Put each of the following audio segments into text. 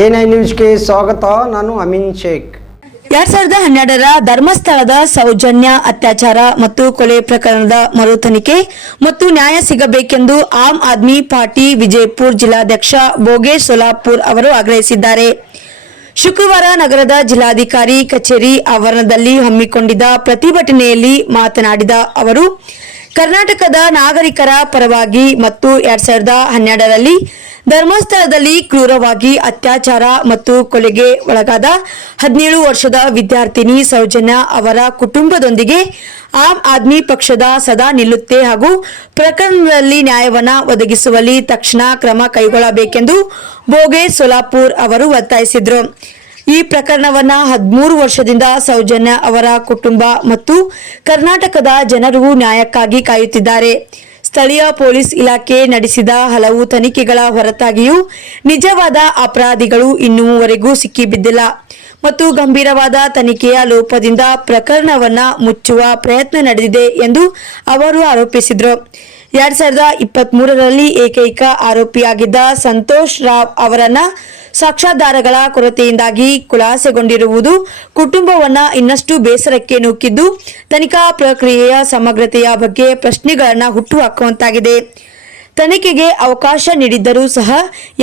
A9 ನ್ಯೂಸ್ಗೆ ಸ್ವಾಗತ. ನಾನು ಅಮೀನ್ ಶೇಖ್. 2012ರ ಧರ್ಮಸ್ಥಳದ ಸೌಜನ್ಯ ಅತ್ಯಾಚಾರ ಮತ್ತು ಕೊಲೆ ಪ್ರಕರಣದ ಮರು ತನಿಖೆ ಮತ್ತು ನ್ಯಾಯ ಸಿಗಬೇಕೆಂದು ಆಮ್ ಆದ್ಮಿ ಪಾರ್ಟಿ ವಿಜಯಪುರ ಜಿಲ್ಲಾಧ್ಯಕ್ಷ ಭೋಗೇಶ್ ಸೋಲಾಪುರ್ ಅವರು ಆಗ್ರಹಿಸಿದ್ದಾರೆ. ಶುಕ್ರವಾರ ನಗರದ ಜಿಲ್ಲಾಧಿಕಾರಿ ಕಚೇರಿ ಆವರಣದಲ್ಲಿ ಹಮ್ಮಿಕೊಂಡಿದ್ದ ಪ್ರತಿಭಟನೆಯಲ್ಲಿ ಮಾತನಾಡಿದ ಅವರು, ಕರ್ನಾಟಕದ ನಾಗರಿಕರ ಪರವಾಗಿ ಮತ್ತು 2012ರಲ್ಲಿ ಧರ್ಮಸ್ಥಳದಲ್ಲಿ ಕ್ರೂರವಾಗಿ ಅತ್ಯಾಚಾರ ಮತ್ತು ಕೊಲೆಗೆ ಒಳಗಾದ 17 ವರ್ಷದ ವಿದ್ಯಾರ್ಥಿನಿ ಸೌಜನ್ಯ ಅವರ ಕುಟುಂಬದೊಂದಿಗೆ ಆಮ್ ಆದ್ಮಿ ಪಕ್ಷದ ಸದಾ ನಿಲ್ಲುತ್ತೆ ಹಾಗೂ ಪ್ರಕರಣದಲ್ಲಿ ನ್ಯಾಯವನ್ನು ಒದಗಿಸುವಲ್ಲಿ ತಕ್ಷಣ ಕ್ರಮ ಕೈಗೊಳ್ಳಬೇಕೆಂದು ಭೋಗೇಶ್ ಸೋಲಾಪುರ್ ಅವರು ಒತ್ತಾಯಿಸಿದರು. ಈ ಪ್ರಕರಣವನ್ನು 13 ವರ್ಷದಿಂದ ಸೌಜನ್ಯ ಅವರ ಕುಟುಂಬ ಮತ್ತು ಕರ್ನಾಟಕದ ಜನರು ನ್ಯಾಯಕ್ಕಾಗಿ ಕಾಯುತ್ತಿದ್ದಾರೆ. ಸ್ಥಳೀಯ ಪೊಲೀಸ್ ಇಲಾಖೆ ನಡೆಸಿದ ಹಲವು ತನಿಖೆಗಳ ಹೊರತಾಗಿಯೂ ನಿಜವಾದ ಅಪರಾಧಿಗಳು ಇನ್ನೂವರೆಗೂ ಸಿಕ್ಕಿಬಿದ್ದಿಲ್ಲ ಮತ್ತು ಗಂಭೀರವಾದ ತನಿಖೆಯ ಲೋಪದಿಂದ ಪ್ರಕರಣವನ್ನು ಮುಚ್ಚುವ ಪ್ರಯತ್ನ ನಡೆದಿದೆ ಎಂದು ಅವರು ಆರೋಪಿಸಿದರು. 2023ರಲ್ಲಿ ಏಕೈಕ ಆರೋಪಿಯಾಗಿದ್ದ ಸಂತೋಷ್ ರಾವ್ ಅವರನ್ನ ಸಾಕ್ಷ್ಯಾಧಾರಗಳ ಕೊರತೆಯಿಂದಾಗಿ ಖುಲಾಸೆಗೊಂಡಿರುವುದು ಕುಟುಂಬವನ್ನ ಇನ್ನಷ್ಟು ಬೇಸರಕ್ಕೆ ನೂಕಿದ್ದು ತನಿಖಾ ಪ್ರಕ್ರಿಯೆಯ ಸಮಗ್ರತೆಯ ಬಗ್ಗೆ ಪ್ರಶ್ನೆಗಳನ್ನು ಹುಟ್ಟುಹಾಕುವಂತಾಗಿದೆ. ತನಿಖೆಗೆ ಅವಕಾಶ ನೀಡಿದ್ದರೂ ಸಹ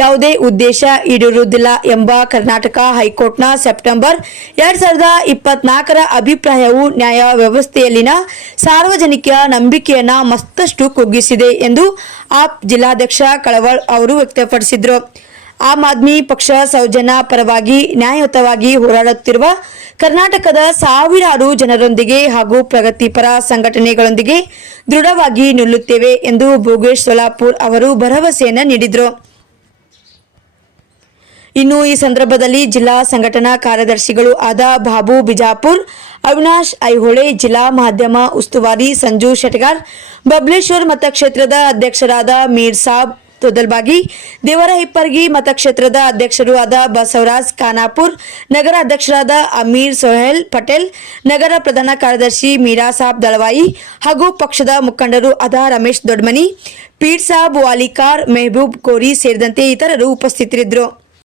ಯಾವುದೇ ಉದ್ದೇಶ ಈಡೇರುವುದಿಲ್ಲ ಎಂಬ ಕರ್ನಾಟಕ ಹೈಕೋರ್ಟ್ನ ಸೆಪ್ಟೆಂಬರ್ 2024ರ ಅಭಿಪ್ರಾಯವು ನ್ಯಾಯ ವ್ಯವಸ್ಥೆಯಲ್ಲಿನ ಸಾರ್ವಜನಿಕ ನಂಬಿಕೆಯನ್ನು ಮತ್ತಷ್ಟು ಕುಗ್ಗಿಸಿದೆ ಎಂದು ಆಪ್ ಜಿಲ್ಲಾಧ್ಯಕ್ಷ ಕಳವಳ್ ಅವರು ವ್ಯಕ್ತಪಡಿಸಿದರು. ಆಮ್ ಆದ್ಮಿ ಪಕ್ಷ ಸೌಜನ್ಯ ಪರವಾಗಿ ನ್ಯಾಯಯುತವಾಗಿ ಹೋರಾಡುತ್ತಿರುವ ಕರ್ನಾಟಕದ ಸಾವಿರಾರು ಜನರೊಂದಿಗೆ ಹಾಗೂ ಪ್ರಗತಿಪರ ಸಂಘಟನೆಗಳೊಂದಿಗೆ ದೃಢವಾಗಿ ನಿಲ್ಲುತ್ತೇವೆ ಎಂದು ಭೋಗೇಶ್ ಸೋಲಾಪುರ್ ಅವರು ಭರವಸೆಯನ್ನು ನೀಡಿದರು. ಇನ್ನು ಈ ಸಂದರ್ಭದಲ್ಲಿ ಜಿಲ್ಲಾ ಸಂಘಟನಾ ಕಾರ್ಯದರ್ಶಿಗಳು ಆದ ಬಾಬು ಬಿಜಾಪುರ್, ಅವಿನಾಶ್ ಐಹೊಳೆ, ಜಿಲ್ಲಾ ಮಾಧ್ಯಮ ಉಸ್ತುವಾರಿ ಸಂಜು ಶೆಟ್ಗಾರ್, ಬಬಲೇಶ್ವರ್ ಮತಕ್ಷೇತ್ರದ ಅಧ್ಯಕ್ಷರಾದ ಮೀರ್ ಸಾಬ್ ತೊದಲ್ಬಾಗಿ, ದೇವರ ಹಿಪ್ಪರ್ಗಿ ಮತಕ್ಷೇತ್ರದ ಅಧ್ಯಕ್ಷರು ಆದ ಬಸವರಾಜ್ ಖಾನಾಪುರ್, ನಗರ ಅಧ್ಯಕ್ಷರಾದ ಅಮೀರ್ ಸೊಹೇಲ್ ಪಟೇಲ್, ನಗರ ಪ್ರಧಾನ ಕಾರ್ಯದರ್ಶಿ ಮೀರಾ ಸಾಬ್ ದಳವಾಯಿ ಹಾಗೂ ಪಕ್ಷದ ಮುಖಂಡರು ಆದ ರಮೇಶ್ ದೊಡ್ಮನಿ, ಪೀರ್ ಸಾಬ್ ವಾಲಿಕಾರ್, ಮೆಹಬೂಬ್ ಕೋರಿ ಸೇರಿದಂತೆ ಇತರರು ಉಪಸ್ಥಿತರಿದ್ದರು.